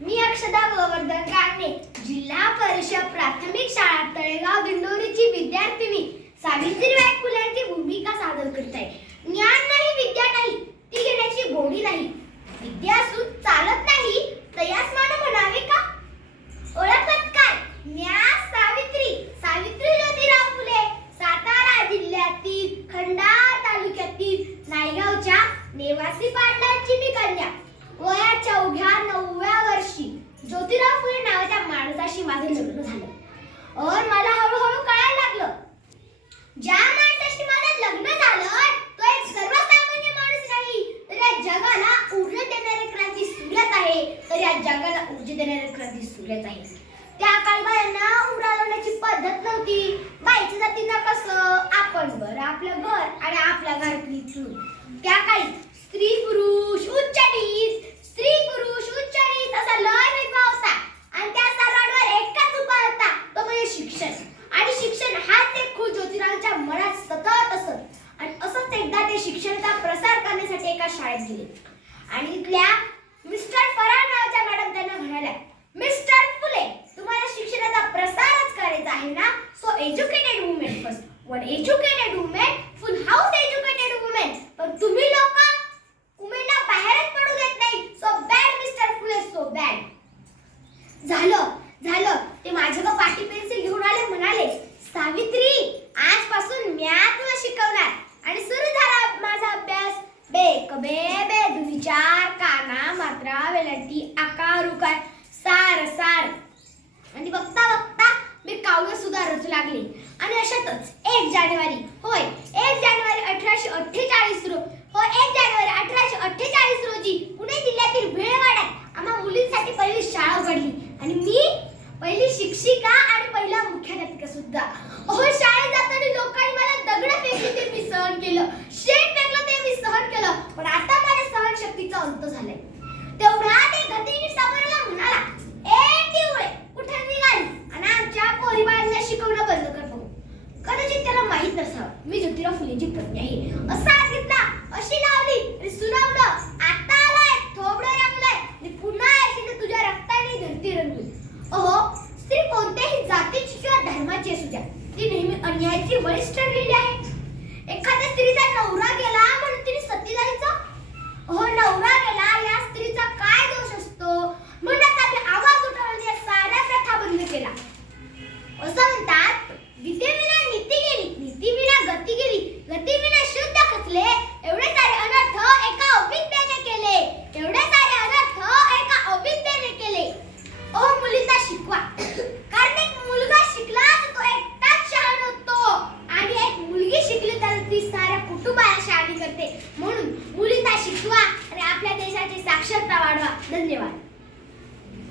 मी अक्षदा गोवर्धन कांगणे, जिल्हा परिषद प्राथमिक शाळा तळेगाव दिंडोरीची विद्यार्थिनी सावित्रीबाई फुलेंची भूमिका सादर करत आहे. ज्ञान नाही, विद्या नाही, ती घेण्याची गोडी नाही. विद्या असून चालत नाही, तयास मानव म्हणावे का? ओळखत काय? ज्ञा सावित्री ज्योतिराव फुले, सातारा जिल्ह्यातील खंडाळा तालुक्यातील नायगावच्या नेवासी पाटलांची मी कन्या. वयाच्या अवघ्या 9व्या वर्षी ज्योतिराव फुले नावाच्या माणसाशी माझे लग्न झालं. और मला हळूहळू कळायला लागलं, ज्या माणसाशी माझं लग्न झालं तो एक सर्वसामान्य माणूस नाही, तर या जगाला ऊर्जा देणारे क्रांती सूर्यच आहे. तर या जगाला ऊर्जा देणारे क्रांती सूर्यच आहे. त्या काळी बायांना उमरा लावण्याची पद्धत नव्हती. बाईच्या जातीनं कसं आपण बरं आपलं घर आणि आपल्या घरातली चूल. त्या काळी स्त्री पुरुष उच्च नीच असा लय भेदभाव होता आणि त्या सर्वांवर एकच उपाय होता, तो म्हणजे शिक्षण. आणि शिक्षण हाच एक खूळ ज्योतिरावांच्या मनात सतत असत. आणि असंच एकदा ते शिक्षणाचा प्रसार करण्यासाठी एका शाळेत गेले आणि इथल्या मिस्टर फराळ नावाच्या मॅडम त्यांना म्हणाल्या, मिस्टर फुले, तुम्हाला शिक्षणाचा प्रसारच करायचा आहे ना, so educated women first. One educated women फुल हाऊस एज्युकेटेड वुमेन. पण तुम्ही लोक वुमेनला बाहेरच पडू देत नाही. सो बॅड मिस्टर फुले, सो बॅड. झालं ते माझ्याकडे पाटी पेन्सिल घेऊन आले, म्हणाले, सावित्री, आजपासून म्या तुला शिकवणार. आणि सुरू झाला माझा अभ्यास. बेक बे बे दुनी चार, काना मात्रा वेलांटी आकार उकार सार आणि बघता मी काव्य सुद्धा रचू लागले. आणि अशातच 1 जानेवारी 1848 रोजी पुणे जिल्ह्यातील भेळवाड्यात आम्हा मुलींसाठी पहिली शाळा उघडली आणि मी पहिली शिक्षिका आणि पहिला मुख्याध्यापिका सुद्धा. शाळेत जाताना लोकांनी मला दगड फेकले ते मी सहन केलं, शेण फेकलं ते मी सहन केलं. पण आता माझ्या सहनशक्तीचा अंत झालाय. तेवढा ते गतिनी समोरला म्हणाला, ए टिवळे, कुठे निघाली आणि आमच्या पोरीबाळांना शिकवणं बंद कर बघू. कदाचित त्याला माहित नसावं मी ज्योतिराव फुलेंची पत्नी आहे. असा सांगितला, अशी लावली आणि सुनावलं, आता आलाय, थोबडं रंगलंय आणि पुन्हा येशील तुझ्या रक्ताने धरती रंगली. स्त्री कोणत्याही जातीची किंवा धर्माची असू द्या, ती नेहमी अन्यायाची बळीच ठरलेली आहे. एखाद्या स्त्रीचा नवरा गेला म्हणून तिने सती जायचं? नवरा गेला या स्त्रीचा काय दोष असतो म्हणून आम्ही आवाज उठवला, साऱ्या प्रथा बंद केला. असं म्हणतात, विद्येविना नीती गेली, नीतीविना गती गेली, गतीविना शुद्ध खचले. एवढे सारे अनर्थ एका अविद्येने केले, मुलींना शिकवा. कारण एक मुलगा शिकला तर तो एकटाच शहाण होतो आणि एक मुलगी शिकली तर ती साऱ्या कुटुंबाला शहाणी करते. म्हणून मुलींना शिकवा आणि आपल्या देशाची साक्षरता वाढवा. धन्यवाद.